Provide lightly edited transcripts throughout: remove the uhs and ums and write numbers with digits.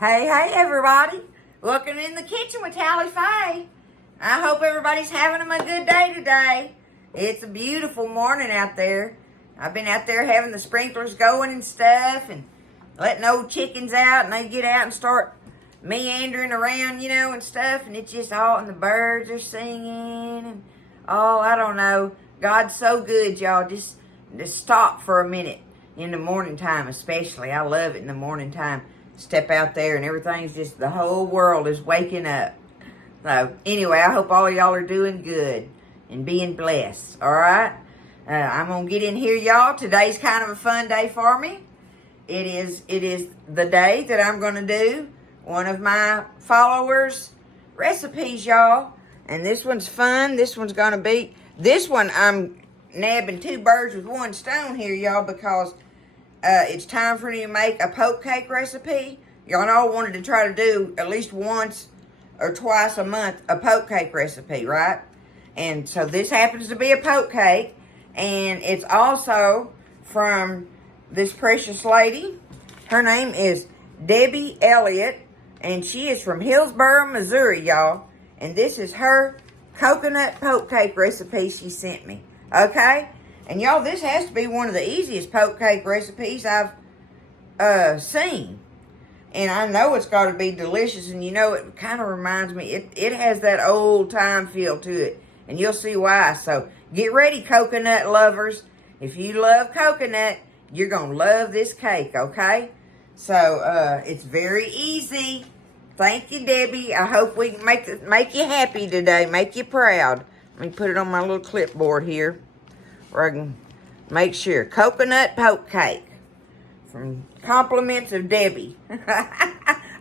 Hey, everybody. Welcome in the kitchen with Tally Faye. I hope everybody's having a good day today. It's a beautiful morning out there. I've been out there having the sprinklers going and stuff and letting old chickens out, and they get out and start meandering around, and stuff, and it's just all, and the birds are singing, and I don't know. God's so good, y'all. Just stop for a minute in the morning time, especially. I love it in the morning time. Step out there and everything's just, the whole world is waking up. So anyway, I hope all y'all are doing good and being blessed. All right. I'm gonna get in here, y'all. Today's kind of a fun day for me. It is the day that I'm gonna do one of my followers' recipes, y'all. And this one's fun. This one I'm nabbing two birds with one stone here, y'all, because it's time for me to make a poke cake recipe. Y'all know I wanted to try to do at least once or twice a month a poke cake recipe, right? And so this happens to be a poke cake, and it's also from this precious lady. Her name is Debbie Elliott, and she is from Hillsboro, Missouri, y'all. And this is her coconut poke cake recipe she sent me, okay? And y'all, this has to be one of the easiest poke cake recipes I've seen. And I know it's got to be delicious. And it kind of reminds me, it has that old time feel to it. And you'll see why. So get ready, coconut lovers. If you love coconut, you're going to love this cake, okay? So it's very easy. Thank you, Debbie. I hope we can make you happy today, make you proud. Let me put it on my little clipboard here, where I can make sure. Coconut poke cake from compliments of Debbie.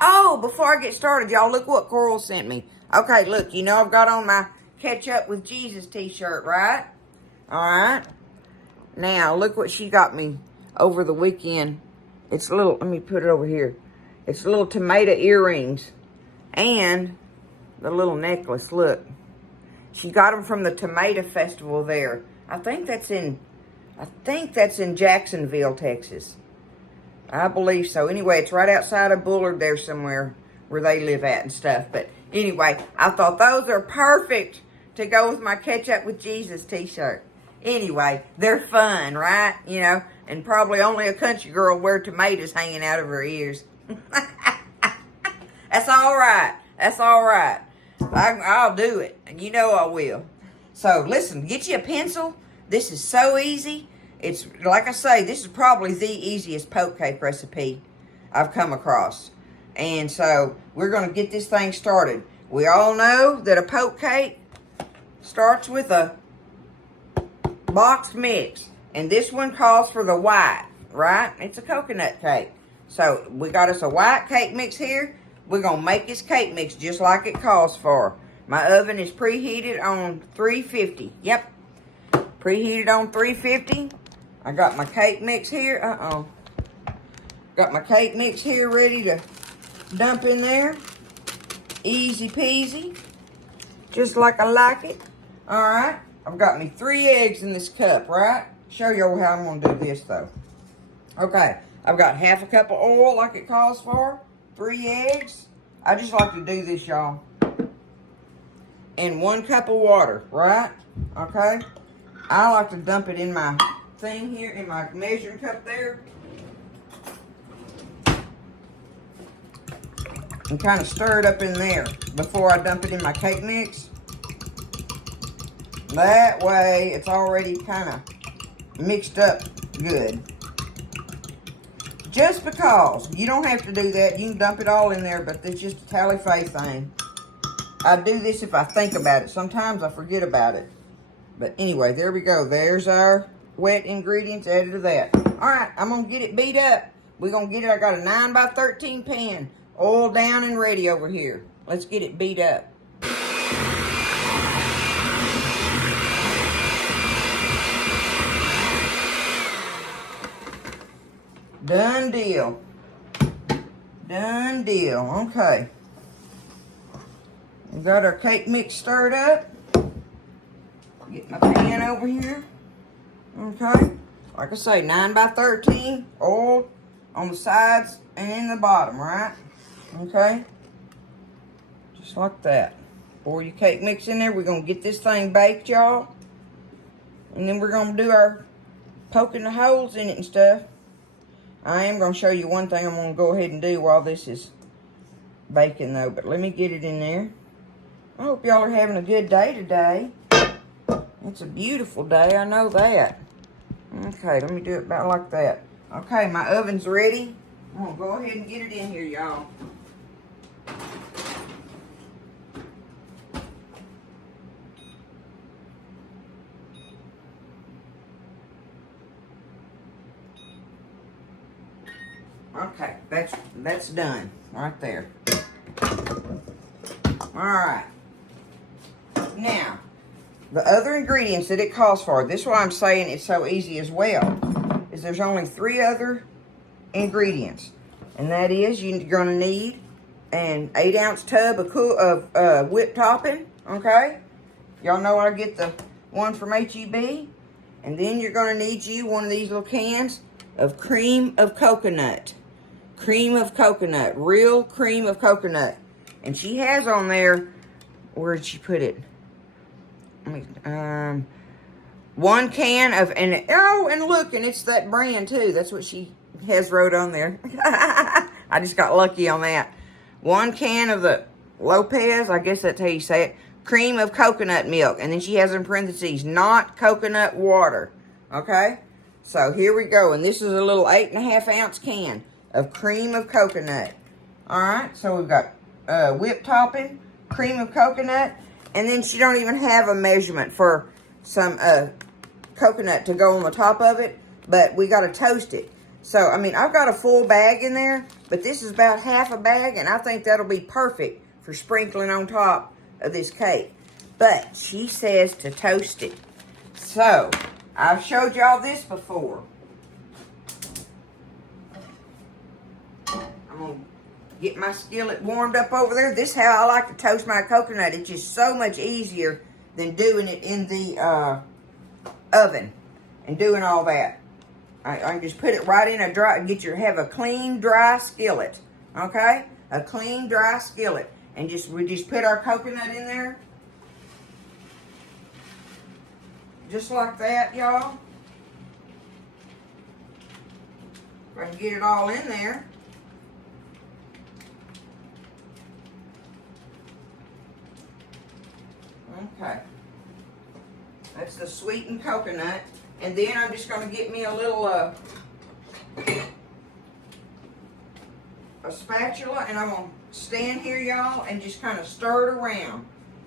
Oh, before I get started, y'all, look what Coral sent me. Okay, look, I've got on my Catchup with Jesus t-shirt, right? All right. Now, look what she got me over the weekend. It's let me put it over here. It's little tomato earrings and the little necklace, look. She got them from the Tomato Festival there. I think that's in Jacksonville, Texas. I believe so. Anyway, it's right outside of Bullard there somewhere where they live at and stuff. But anyway, I thought those are perfect to go with my Catchup with Jesus t-shirt. Anyway, they're fun, right? And probably only a country girl would wear tomatoes hanging out of her ears. That's all right. That's all right. I'll do it. And I will. So, listen, get you a pencil. This is so easy. It's, like I say, this is probably the easiest poke cake recipe I've come across. And so, we're going to get this thing started. We all know that a poke cake starts with a boxed mix. And this one calls for the white, right? It's a coconut cake. So, we got us a white cake mix here. We're going to make this cake mix just like it calls for. My oven is preheated on 350. Yep. Preheated on 350. I got my cake mix here. Got my cake mix here ready to dump in there. Easy peasy. Just like I like it. Alright. I've got me 3 eggs in this cup, right? Show you how I'm going to do this, though. Okay. I've got half a cup of oil like it calls for. 3 eggs. I just like to do this, y'all. And 1 cup of water, right? Okay. I like to dump it in my thing here, in my measuring cup there. And kind of stir it up in there before I dump it in my cake mix. That way, it's already kind of mixed up good. Just because. You don't have to do that. You can dump it all in there, but it's just a Tally Faye thing. I do this if I think about it. Sometimes I forget about it. But anyway, there we go. There's our wet ingredients added to that. All right, I'm going to get it beat up. We're going to get it. I got a 9x13 pan. Oil down and ready over here. Let's get it beat up. Done deal. Done deal. Okay. We got our cake mix stirred up. Get my pan over here. Okay. Like I say, 9x13. Oil on the sides and in the bottom, right? Okay? Just like that. Pour your cake mix in there. We're going to get this thing baked, y'all. And then we're going to do our poking the holes in it and stuff. I am going to show you one thing I'm going to go ahead and do while this is baking, though. But let me get it in there. I hope y'all are having a good day today. It's a beautiful day, I know that. Okay, let me do it about like that. Okay, my oven's ready. I'm going to go ahead and get it in here, y'all. Okay, that's done right there. All right. Now, the other ingredients that it calls for, this is why I'm saying it's so easy as well, is there's only 3 other ingredients. And that is, you're going to need an 8-ounce tub of whipped topping, okay? Y'all know I get the one from H-E-B. And then you're going to need you one of these little cans of cream of coconut. Cream of coconut. Real cream of coconut. And she has on there, where did she put it? 1 can of, and look, and it's that brand too. That's what she has wrote on there. I just got lucky on that. 1 can of the Lopez, I guess that's how you say it, cream of coconut milk. And then she has in parentheses, not coconut water. Okay? So here we go. And this is a little 8.5-ounce can of cream of coconut. Alright, so we've got whipped topping, cream of coconut, and then she don't even have a measurement for some coconut to go on the top of it, but we got to toast it. So, I mean, I've got a full bag in there, but this is about half a bag, and I think that'll be perfect for sprinkling on top of this cake. But she says to toast it. So, I've showed y'all this before. I'm going to get my skillet warmed up over there. This is how I like to toast my coconut. It's just so much easier than doing it in the oven and doing all that. I can just put it right in a dry, have a clean, dry skillet. Okay? A clean, dry skillet. And we just put our coconut in there. Just like that, y'all. If I can get it all in there. Okay. That's the sweetened coconut. And then I'm just going to get me a little a spatula, and I'm going to stand here, y'all, and just kind of stir it around.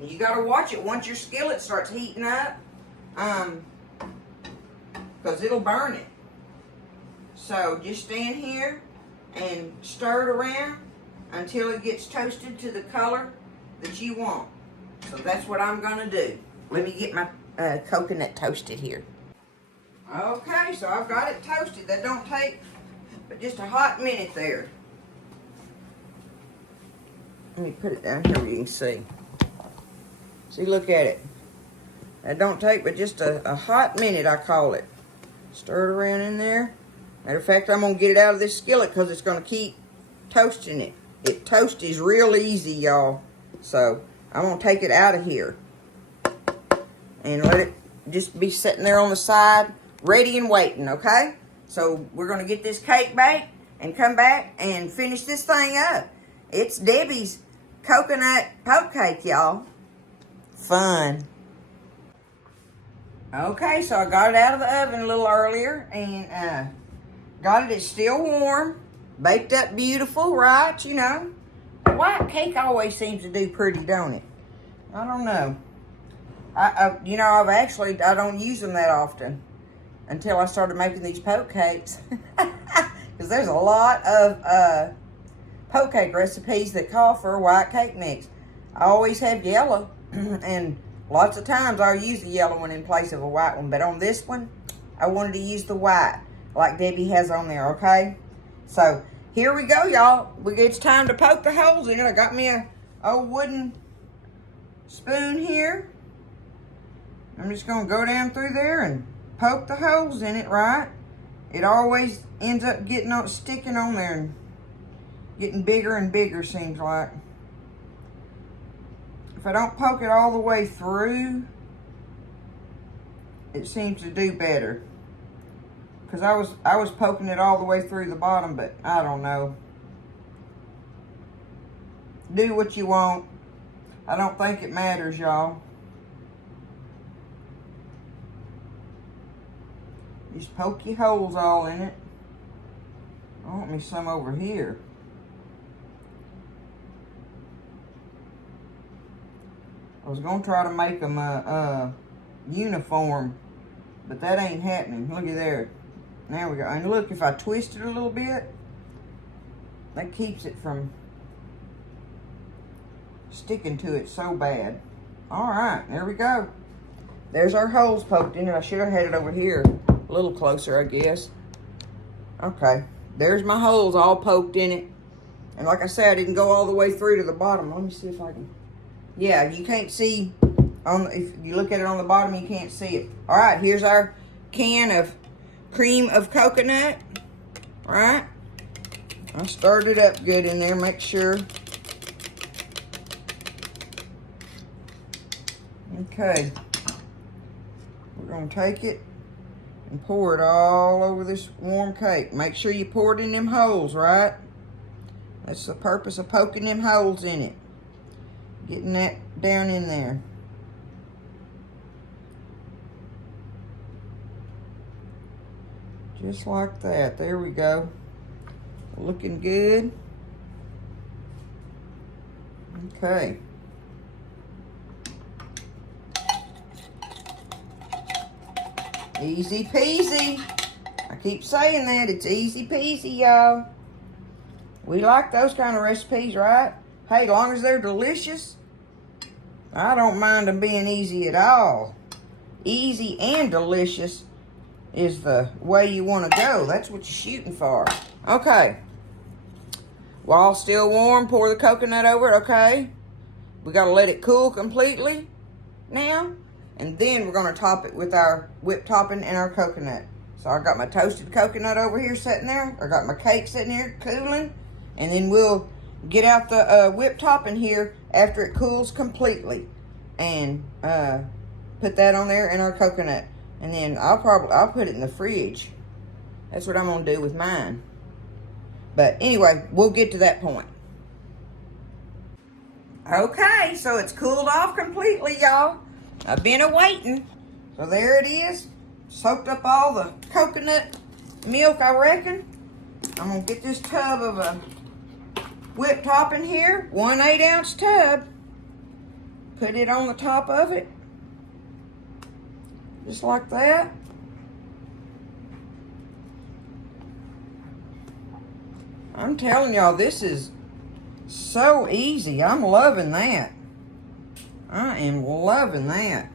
And you got to watch it once your skillet starts heating up, because it'll burn it. So just stand here and stir it around until it gets toasted to the color that you want. So that's what I'm going to do. Let me get my coconut toasted here. Okay, so I've got it toasted. That don't take but just a hot minute there. Let me put it down here where you can see. See, look at it. That don't take but just a hot minute, I call it. Stir it around in there. Matter of fact, I'm going to get it out of this skillet because it's going to keep toasting it. It toasts is real easy, y'all. So, I'm going to take it out of here. And let it just be sitting there on the side, ready and waiting, okay? So, we're going to get this cake baked and come back and finish this thing up. It's Debbie's coconut poke cake, y'all. Fun. Okay, so I got it out of the oven a little earlier and got it. It's still warm, baked up beautiful, right? You know, white cake always seems to do pretty, don't it? I don't know. I don't use them that often until I started making these poke cakes. Because there's a lot of poke cake recipes that call for a white cake mix. I always have yellow, and lots of times I'll use the yellow one in place of a white one. But on this one, I wanted to use the white, like Debbie has on there, okay? So, here we go, y'all. It's time to poke the holes in it. I got me a old wooden spoon here. I'm just going to go down through there and poke the holes in it, right? It always ends up sticking on there. And Getting bigger and bigger, seems like. If I don't poke it all the way through, it seems to do better. Because I was poking it all the way through the bottom, but I don't know. Do what you want. I don't think it matters, y'all. Just poke your holes all in it. I want me some over here. I was going to try to make them uniform, but that ain't happening. Look at there. There we go. And look, if I twist it a little bit, that keeps it from sticking to it so bad. All right, there we go. There's our holes poked in it. I should have had it over here a little closer, I guess. Okay, there's my holes all poked in it. And like I said, I didn't go all the way through to the bottom. Let me see if I can. Yeah, you can't see, if you look at it on the bottom, you can't see it. All right, here's our can of cream of coconut. All right, I stirred it up good in there, make sure. Okay, we're gonna take it and pour it all over this warm cake. Make sure you pour it in them holes, right? That's the purpose of poking them holes in it. Getting that down in there. Just like that. There we go. Looking good. Okay. Easy peasy. I keep saying that. It's easy peasy, y'all. We like those kind of recipes, right? Hey, as long as they're delicious, I don't mind them being easy at all. Easy and delicious is the way you want to go. That's what you're shooting for. Okay. While still warm, pour the coconut over it, okay? We got to let it cool completely now. And then we're going to top it with our whipped topping and our coconut. So I got my toasted coconut over here sitting there. I got my cake sitting here cooling. And then we'll get out the whipped topping here after it cools completely. And put that on there and our coconut. And then I'll put it in the fridge. That's what I'm going to do with mine. But anyway, we'll get to that point. Okay, so it's cooled off completely, y'all. I've been awaiting. So there it is. Soaked up all the coconut milk, I reckon. I'm going to get this tub of a whipped topping here. 1 8-ounce tub. Put it on the top of it. Just like that. I'm telling y'all, this is so easy. I'm loving that. I am loving that.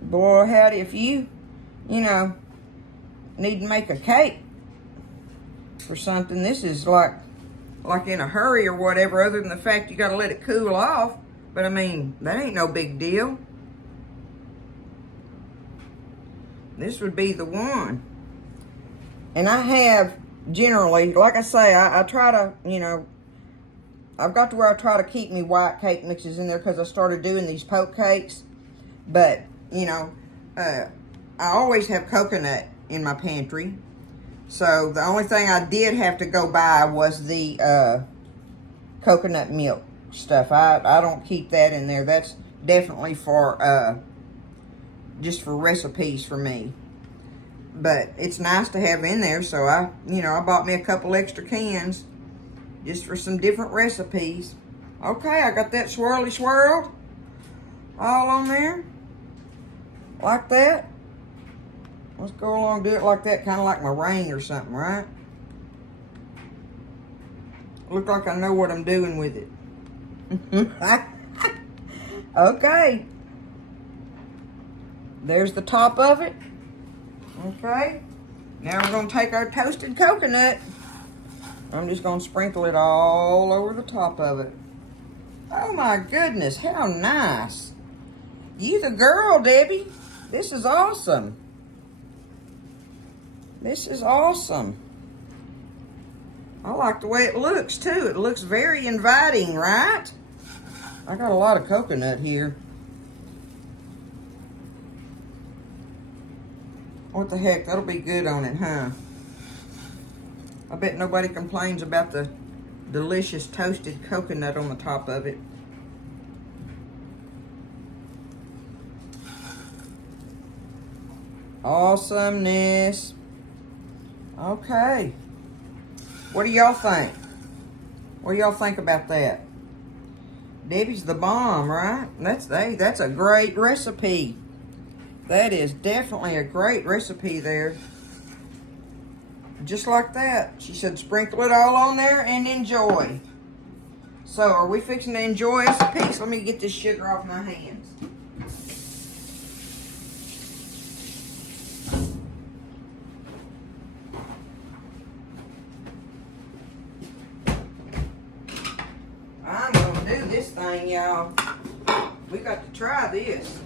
Boy, howdy, if you need to make a cake for something, this is like in a hurry or whatever, other than the fact you got to let it cool off. But I mean, that ain't no big deal. This would be the one. And I have generally, like I say, I try to, I've got to where I try to keep me white cake mixes in there because I started doing these poke cakes. But, I always have coconut in my pantry. So the only thing I did have to go buy was the coconut milk stuff. I don't keep that in there. That's definitely for just for recipes for me. But it's nice to have in there, so I bought me a couple extra cans just for some different recipes. Okay, I got that swirly swirled all on there like that. Let's go along and do it like that, kind of like my ring or something, right? Look like I know what I'm doing with it. Okay. There's the top of it. Okay. Now we're going to take our toasted coconut. I'm just going to sprinkle it all over the top of it. Oh my goodness, how nice. You the girl, Debbie. This is awesome. This is awesome. I like the way it looks too. It looks very inviting, right? I got a lot of coconut here. What the heck, that'll be good on it, huh? I bet nobody complains about the delicious toasted coconut on the top of it. Awesomeness. Okay. What do y'all think? What do y'all think about that? Debbie's the bomb, right? That's a great recipe. That is definitely a great recipe there. Just like that. She said sprinkle it all on there and enjoy. So are we fixing to enjoy us a piece? Let me get this sugar off my hands. I'm gonna do this thing, y'all. We got to try this.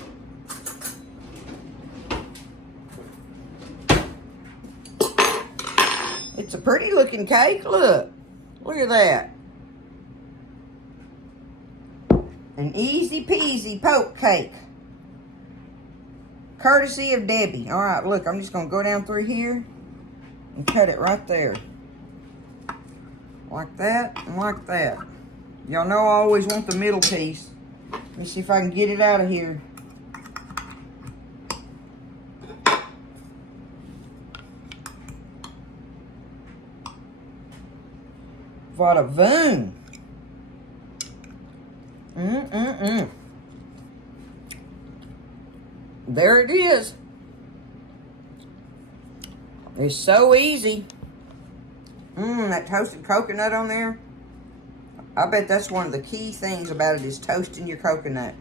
It's a pretty looking cake, look. Look at that. An easy peasy poke cake. Courtesy of Debbie. All right, look, I'm just gonna go down through here and cut it right there. Like that and like that. Y'all know I always want the middle piece. Let me see if I can get it out of here. Vada voom. There it is. It's so easy. That toasted coconut on there. I bet that's one of the key things about it is toasting your coconut.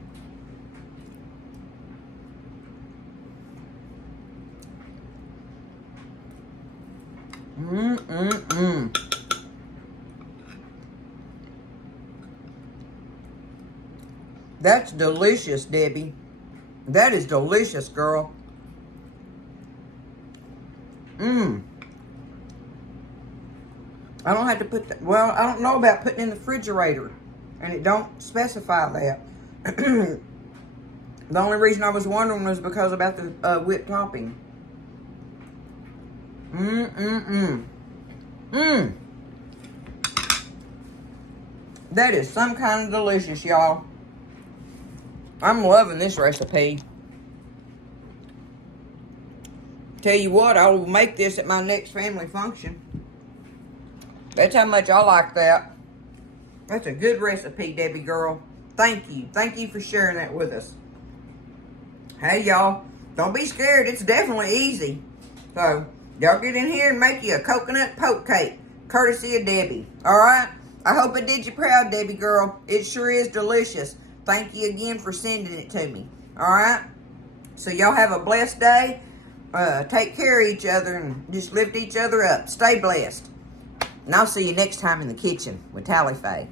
That's delicious, Debbie. That is delicious, girl. I don't have to put that, well, I don't know about putting it in the refrigerator, and it don't specify that. The only reason I was wondering was because about the whipped topping. That is some kind of delicious, y'all. I'm loving this recipe. Tell you what, I will make this at my next family function. That's how much I like that. That's a good recipe, Debbie girl. Thank you. Thank you for sharing that with us. Hey, y'all. Don't be scared. It's definitely easy. So, y'all get in here and make you a coconut poke cake. Courtesy of Debbie. Alright? I hope it did you proud, Debbie girl. It sure is delicious. Thank you again for sending it to me. Alright? So, y'all have a blessed day. Take care of each other and just lift each other up. Stay blessed. And I'll see you next time in the kitchen with Tally Faye.